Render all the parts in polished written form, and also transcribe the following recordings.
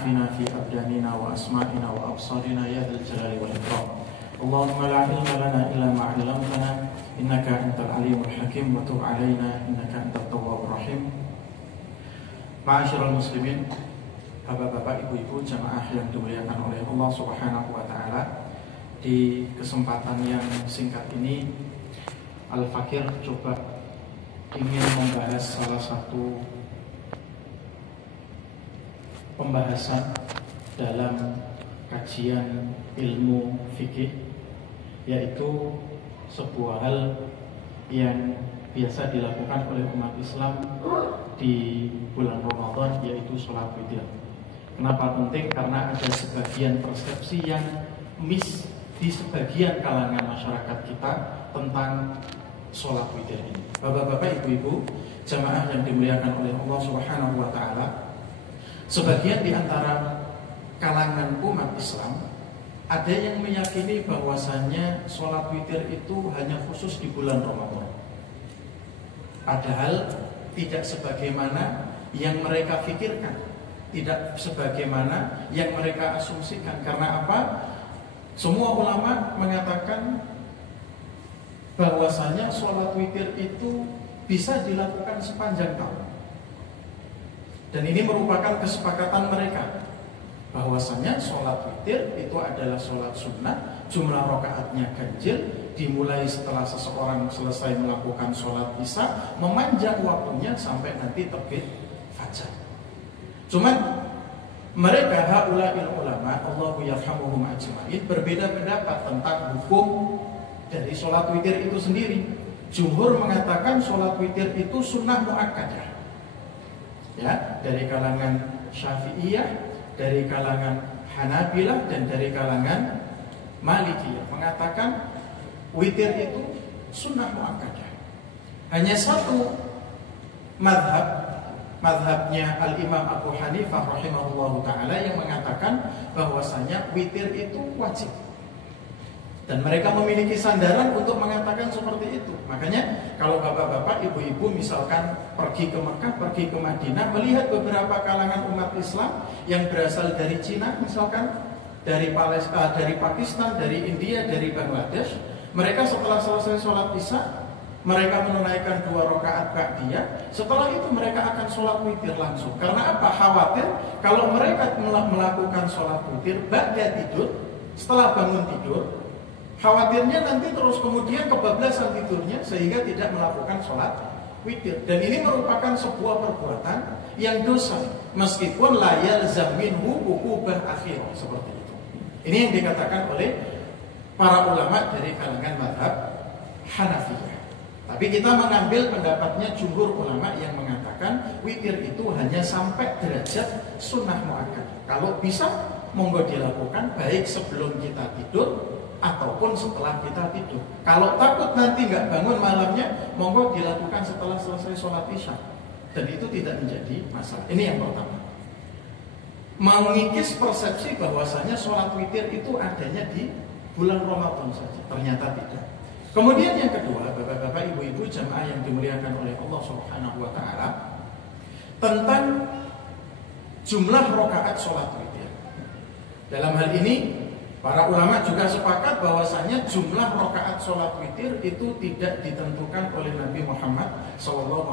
عافنا في أبداننا وأسماعنا وأبصارنا يا ذا الجلال والإكرام. اللهم لا علم لنا إلا ما علمتنا إنك أنت العليم الحكيم وتب علينا إنك أنت التواب الرحيم. Ma'asyiral muslimin, bapak-bapak, ibu-ibu, jamaah yang dimuliakan oleh Allah Subhanahu wa taala. Di kesempatan yang singkat ini, Al-Fakir coba ingin membahas salah satu pembahasan dalam kajian ilmu fikih, yaitu sebuah hal yang biasa dilakukan oleh umat Islam di bulan Ramadan, yaitu sholat witir. Kenapa penting? Karena ada sebagian persepsi yang miss di sebagian kalangan masyarakat kita tentang sholat witir ini. Bapak-bapak, ibu-ibu, jamaah yang dimuliakan oleh Allah Subhanahu wa taala, sebagian di antara kalangan umat Islam ada yang meyakini bahwasannya sholat witir itu hanya khusus di bulan Ramadan. Padahal tidak sebagaimana yang mereka pikirkan, tidak sebagaimana yang mereka asumsikan. Karena apa? Semua ulama mengatakan bahwasanya sholat witir itu bisa dilakukan sepanjang tahun. Dan ini merupakan kesepakatan mereka bahwasanya sholat witir itu adalah sholat sunnah, jumlah rakaatnya ganjil, dimulai setelah seseorang selesai melakukan sholat isya, memanjang waktunya sampai nanti terbit fajar. Cuman mereka haula'il ulama, Allahu yarhamuhum ajma'in, berbeda pendapat tentang hukum dari sholat witir itu sendiri. Jumhur mengatakan sholat witir itu sunnah muakkadah, ya, dari kalangan Syafi'iyah, dari kalangan Hanabilah, dan dari kalangan Malikiyah mengatakan witir itu sunnah muakkadah. Hanya satu madhabnya Al-Imam Abu Hanifah rahimahullahu ta'ala yang mengatakan bahwasanya witir itu wajib. Dan mereka memiliki sandaran untuk mengatakan seperti itu. Makanya kalau bapak-bapak, ibu-ibu misalkan pergi ke Mekah, pergi ke Madinah, melihat beberapa kalangan umat Islam yang berasal dari Cina misalkan, dari Palestina, dari Pakistan, dari India, dari Bangladesh, mereka setelah selesai sholat isya, mereka menunaikan 2 rakaat ba'diyah. Setelah itu mereka akan sholat witir langsung. Karena apa? Khawatir kalau mereka melakukan sholat witir ba'da tidur, setelah bangun tidur, khawatirnya nanti terus kemudian kebablasan tidurnya sehingga tidak melakukan sholat witir. Dan ini merupakan sebuah perbuatan yang dosa, meskipun la yalzam minhu uqubah akhirah, seperti itu. Ini yang dikatakan oleh para ulama dari kalangan mazhab Hanafiyah. Tapi kita mengambil pendapatnya jumhur ulama yang mengatakan witir itu hanya sampai derajat sunnah muakkadah. Kalau bisa, monggo dilakukan baik sebelum kita tidur ataupun setelah kita tidur. Kalau takut nanti nggak bangun malamnya, monggo dilakukan setelah selesai sholat isya. Dan itu tidak menjadi masalah. Ini yang pertama. Mengikis persepsi bahwasanya sholat witir itu adanya di bulan Ramadan saja. Ternyata tidak. Kemudian yang kedua, bapak-bapak, ibu-ibu, jamaah yang dimuliakan oleh Allah Subhanahu wa taala, tentang jumlah rakaat sholat witir. Dalam hal ini para ulama juga sepakat bahwasanya jumlah rakaat sholat witir itu tidak ditentukan oleh Nabi Muhammad SAW.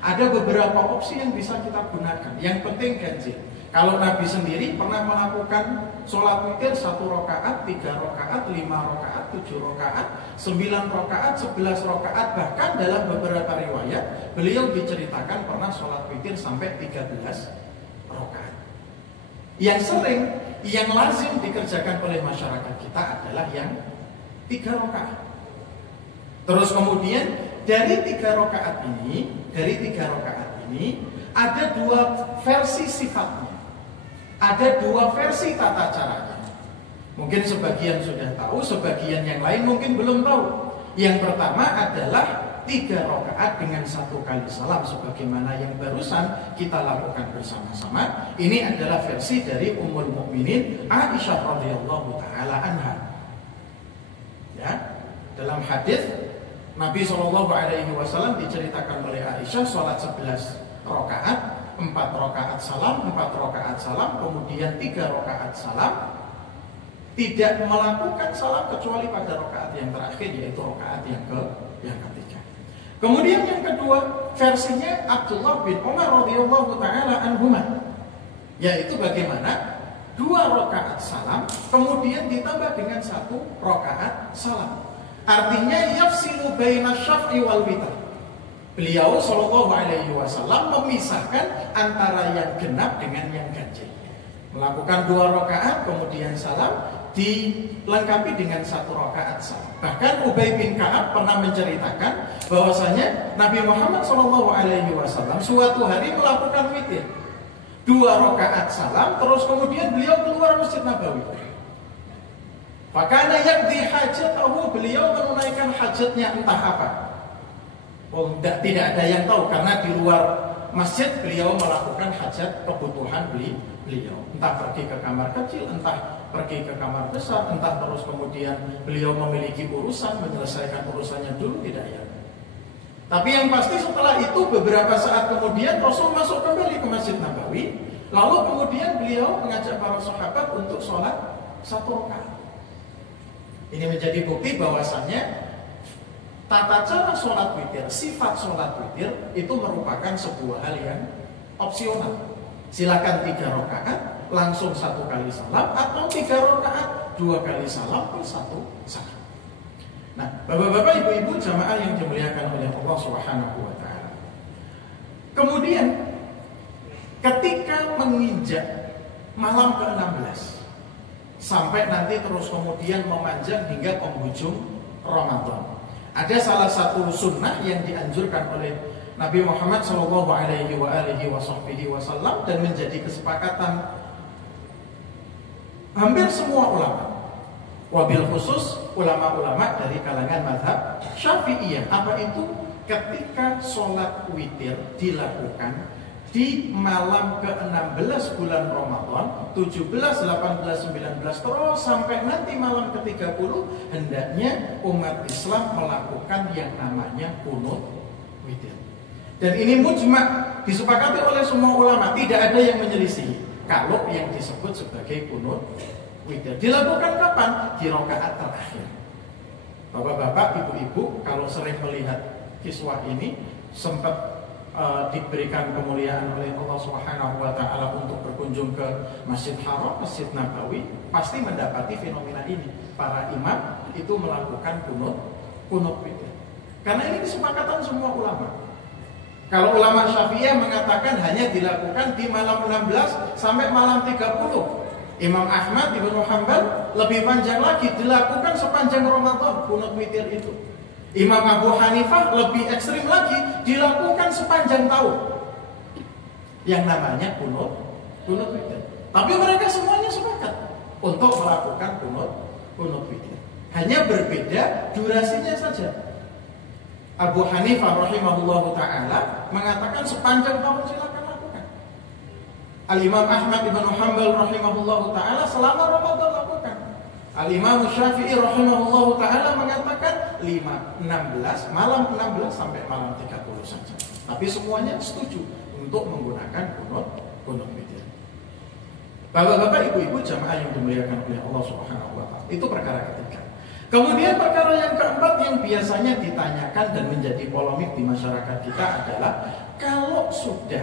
Ada beberapa opsi yang bisa kita gunakan. Yang penting ganjil. Kalau Nabi sendiri pernah melakukan sholat witir 1 rakaat, 3 rakaat, 5 rakaat, 7 rakaat, 9 rakaat, 11 rakaat. Bahkan dalam beberapa riwayat beliau diceritakan pernah sholat witir sampai 13 rakaat. Yang sering, yang lazim dikerjakan oleh masyarakat kita adalah yang 3 rakaat. Terus kemudian dari 3 rakaat ini ada 2 versi sifatnya. Ada 2 versi tata caranya. Mungkin sebagian sudah tahu, sebagian yang lain mungkin belum tahu. Yang pertama adalah 3 rakaat dengan 1 kali salam, sebagaimana yang barusan kita lakukan bersama-sama. Ini adalah versi dari Ummul Mukminin Aisyah radhiyallahu taala anha. Ya, dalam hadis Nabi SAW diceritakan oleh Aisyah sholat 11 rakaat, 4 rakaat salam, 4 rakaat salam, kemudian 3 rakaat salam, tidak melakukan salam kecuali pada rakaat yang terakhir, yaitu rakaat yang ketiga. Kemudian yang kedua, versinya Abdullah bin Umar radhiyallahu taala anhuma, yaitu bagaimana 2 rakaat salam kemudian ditambah dengan 1 rakaat salam. Artinya yafsilu baina syaf'i wal witr. Beliau sallallahu alaihi wasallam memisahkan antara yang genap dengan yang ganjil. Melakukan 2 rakaat kemudian salam, dilengkapi dengan 1 rakaat salam. Bahkan Ubay bin Ka'ab pernah menceritakan bahwasanya Nabi Muhammad sallallahu alaihi wasallam suatu hari melakukan witir 2 rakaat salam, terus kemudian beliau keluar Masjid Nabawi. Fakana yaqdi hajatahu, beliau menunaikan hajatnya entah apa. Oh, tidak ada yang tahu karena di luar masjid beliau melakukan hajat kebutuhan beliau. Entah pergi ke kamar kecil, entah pergi ke kamar besar, entah terus kemudian beliau memiliki urusan, menyelesaikan urusannya dulu, tidak ya. Tapi yang pasti setelah itu beberapa saat kemudian Rasul masuk kembali ke Masjid Nabawi, lalu kemudian beliau mengajak para sahabat untuk sholat 1 rakaat. Ini menjadi bukti bahwasannya tata cara sholat witir, sifat sholat witir itu merupakan sebuah hal yang opsional. Silakan 3 rakaat langsung 1 kali salam, atau 3 rakaat 2 kali salam plus 1 salam. Nah, bapak-bapak, ibu-ibu jamaah yang dimuliakan oleh Allah Subhanahu wa taala. Kemudian ketika menginjak malam ke-16 sampai nanti terus kemudian memanjang hingga penghujung Ramadan, ada salah satu sunnah yang dianjurkan oleh Nabi Muhammad sallallahu alaihi wasallam dan menjadi kesepakatan hampir semua ulama, wabil khusus ulama-ulama dari kalangan mazhab Syafi'iyah. Apa itu? Ketika sholat witir dilakukan di malam ke-16 bulan Ramadan, 17, 18, 19 terus sampai nanti malam ke-30, hendaknya umat Islam melakukan yang namanya kunut witir. Dan ini mujma', disepakati oleh semua ulama, tidak ada yang menyelisih kalau yang disebut sebagai kunut witir. Dilakukan kapan? Di rakaat terakhir. Bapak-bapak, ibu-ibu, kalau sering melihat kiswah ini, sempat diberikan kemuliaan oleh Allah Subhanahu wa taala untuk berkunjung ke Masjid Haram, Masjid Nabawi, pasti mendapati fenomena ini. Para imam itu melakukan kunut witir. Karena ini kesepakatan semua ulama. Kalau ulama Syafi'iyah mengatakan hanya dilakukan di malam 16 sampai malam 30. Imam Ahmad Ibnu Hanbal lebih panjang lagi, dilakukan sepanjang Ramadan kunut witir itu. Imam Abu Hanifah lebih ekstrim lagi, dilakukan sepanjang tahun. Yang namanya kunut witir. Tapi mereka semuanya sepakat untuk melakukan kunut witir. Hanya berbeda durasinya saja. Abu Hanifah rahimahullahu taala mengatakan sepanjang tahun silakan lakukan. Al-Imam Ahmad Ibnu Hanbal rahimahullahu taala selama Ramadan lakukan. Al-Imam Syafi'i rahimahullahu taala mengatakan 16 malam 16 sampai malam 30 saja. Tapi semuanya setuju untuk menggunakan kunut witir. Bapak-bapak, ibu-ibu jamaah yang dimuliakan oleh Allah Subhanahu wa taala. Itu perkara ketiga. Kemudian perkara yang keempat yang biasanya ditanyakan dan menjadi polemik di masyarakat kita adalah kalau sudah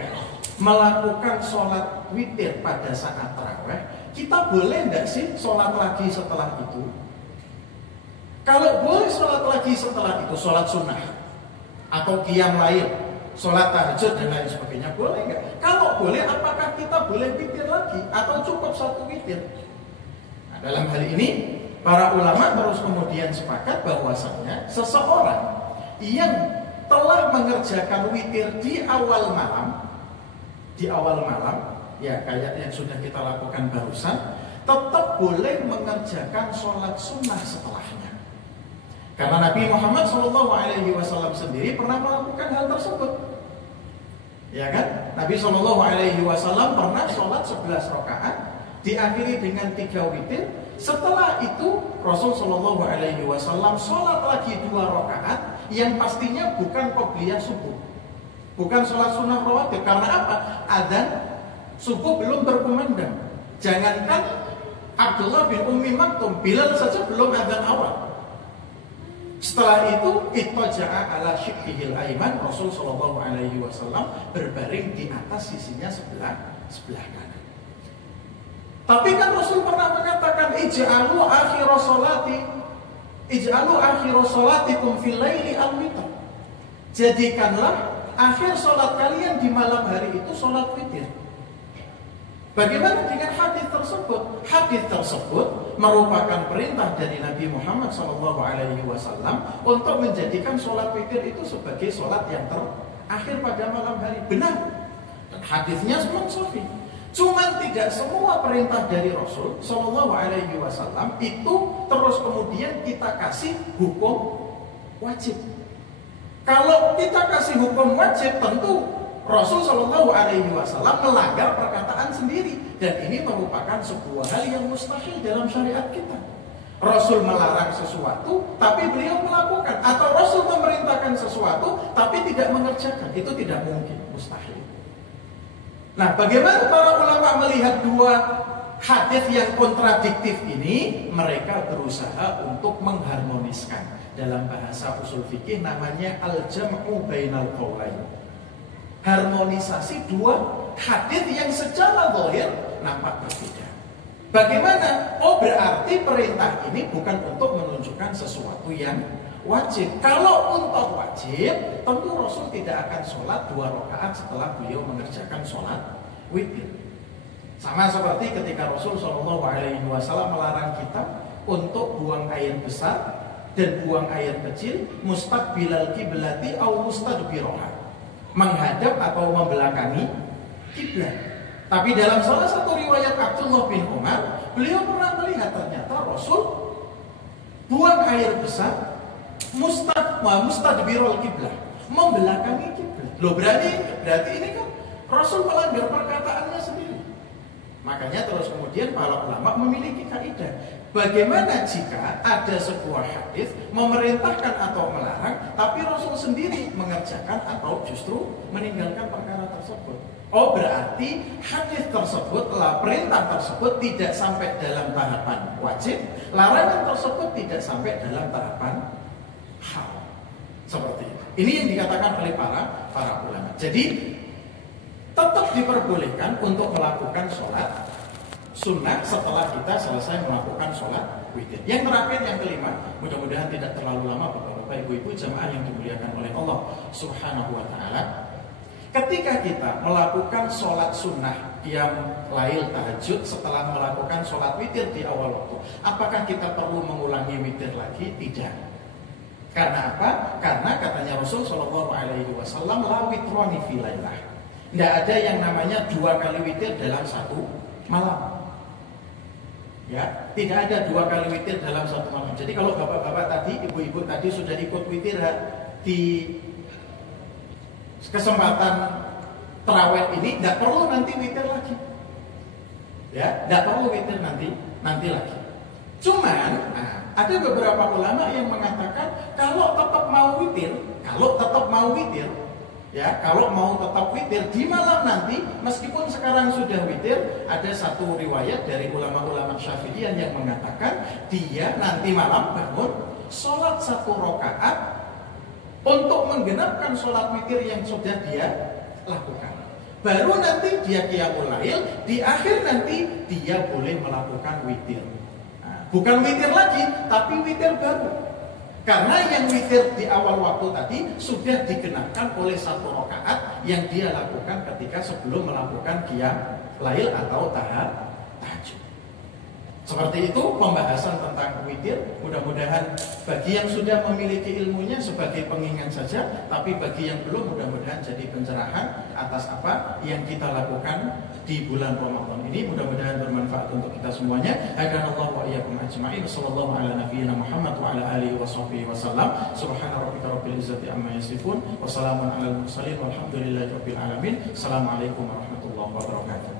melakukan sholat witir pada saat tarawih, kita boleh enggak sih sholat lagi setelah itu? Kalau boleh sholat lagi setelah itu, sholat sunnah atau qiyam lail, sholat tahajud dan lain sebagainya, boleh enggak? Kalau boleh, apakah kita boleh witir lagi atau cukup 1 witir? Nah, dalam hal ini para ulama terus kemudian sepakat bahwasanya seseorang yang telah mengerjakan witir di awal malam, ya kayak yang sudah kita lakukan barusan, tetap boleh mengerjakan sholat sunnah setelahnya. Karena Nabi Muhammad SAW sendiri pernah melakukan hal tersebut. Ya kan? Nabi SAW pernah sholat 11 rakaat, diakhiri dengan 3 witir. Setelah itu Rasul SAW sholat lagi 2 rakaat yang pastinya bukan qobliyah subuh, bukan sholat sunnah rawatib. Karena apa? Adzan subuh belum berkumandang. Jangankan Abdullah bin Ummi Maktum, Bilal saja belum adzan awal. Setelah itu ittaja'a ala shiqqihil aiman, Rasul sallallahu alaihi wasallam berbaring di atas sisinya sebelah kanan. Tapi kan Rasul pernah mengatakan ij'alu akhiru sholatikum fil laili al-witr. Jadikanlah akhir sholat kalian di malam hari itu sholat witir. Bagaimana dengan hadis tersebut? Hadis tersebut merupakan perintah dari Nabi Muhammad SAW untuk menjadikan sholat witir itu sebagai sholat yang terakhir pada malam hari. Benar. Dan hadisnya memang sahih. Cuman tidak semua perintah dari Rasul SAW itu terus kemudian kita kasih hukum wajib. Kalau kita kasih hukum wajib, tentu Rasul Shallallahu Alaihi Wasallam melanggar perkataan sendiri, dan ini merupakan sebuah hal yang mustahil dalam syariat kita. Rasul melarang sesuatu, tapi beliau melakukan, atau Rasul memerintahkan sesuatu, tapi tidak mengerjakan, itu tidak mungkin, mustahil. Nah, bagaimana para ulama melihat dua hadis yang kontradiktif ini? Mereka berusaha untuk mengharmoniskan. Dalam bahasa usul fikih namanya al-jam'u bainal qaulain. Harmonisasi dua hadis yang secara zahir nampak berbeda. Bagaimana? Oh, berarti perintah ini bukan untuk menunjukkan sesuatu yang wajib. Kalau untuk wajib, tentu Rasul tidak akan sholat 2 rakaat setelah beliau mengerjakan sholat witir. Sama seperti ketika Rasul Shallallahu Alaihi Wasallam melarang kita untuk buang air besar dan buang air kecil mustaqbilal qiblati au mustadbiroha, menghadap atau membelakangi kiblat. Tapi dalam salah satu riwayat Abdullah bin Umar, beliau pernah melihat ternyata Rasul buang air besar mustadbirul kiblat, membelakangi kiblat. Loh, berarti ini kan Rasul melanggar perkataannya sendiri. Makanya terus kemudian para ulama memiliki kaidah, bagaimana jika ada sebuah hadis memerintahkan atau melarang, tapi Rasul sendiri mengerjakan atau justru meninggalkan perkara tersebut. Oh, berarti hadis tersebut, perintah tersebut tidak sampai dalam tahapan wajib, larangan tersebut tidak sampai dalam tahapan haram. Seperti itu. Ini yang dikatakan oleh para ulama. Jadi tetap diperbolehkan untuk melakukan sholat sunnah setelah kita selesai melakukan sholat witir. Yang terakhir, yang kelima, mudah-mudahan tidak terlalu lama Bapak-bapak, Ibu-ibu jamaah yang dimuliakan oleh Allah Subhanahu wa Ta'ala. Ketika kita melakukan sholat sunnah qiyam lail tahajud setelah melakukan sholat witir di awal waktu, apakah kita perlu mengulangi witir lagi? Tidak. Karena apa? Karena katanya Rasul Shallallahu Alaihi Wasallam, la witrani fi lailah. Tidak ada yang namanya 2 kali witir dalam satu malam. Ya, tidak ada 2 kali witir dalam satu malam. Jadi kalau bapak-bapak tadi, ibu-ibu tadi sudah ikut witir di kesempatan tarawih ini, tidak perlu nanti witir lagi. Ya, tidak perlu witir nanti lagi. Cuman, ada beberapa ulama yang mengatakan kalau tetap mau witir, ya, kalau mau tetap witir di malam nanti, meskipun sekarang sudah witir, ada satu riwayat dari ulama-ulama Syafi'iyah yang mengatakan dia nanti malam bangun sholat 1 rakaat untuk menggenapkan sholat witir yang sudah dia lakukan. Baru nanti dia qiyamul lail, di akhir nanti dia boleh melakukan witir. Bukan witir lagi, tapi witir baru. Karena yang witir di awal waktu tadi sudah digenapkan oleh 1 rakaat yang dia lakukan ketika sebelum melakukan qiyam lail atau tahajud. Seperti itu pembahasan tentang witir. Mudah-mudahan bagi yang sudah memiliki ilmunya sebagai pengingat saja, tapi bagi yang belum mudah-mudahan jadi pencerahan atas apa yang kita lakukan di bulan Ramadan ini. Mudah-mudahan bermanfaat untuk kita semuanya. Hadanallahu wa iyyakum ajma'in. Sallallahu ala nabiyyina Muhammad wa ala alihi washabbihi wasallam. Subhana rabbika rabbil izzati amma yasifun wa salamun alal mursalin walhamdulillahi rabbil alamin. Assalamualaikum warahmatullahi wabarakatuh.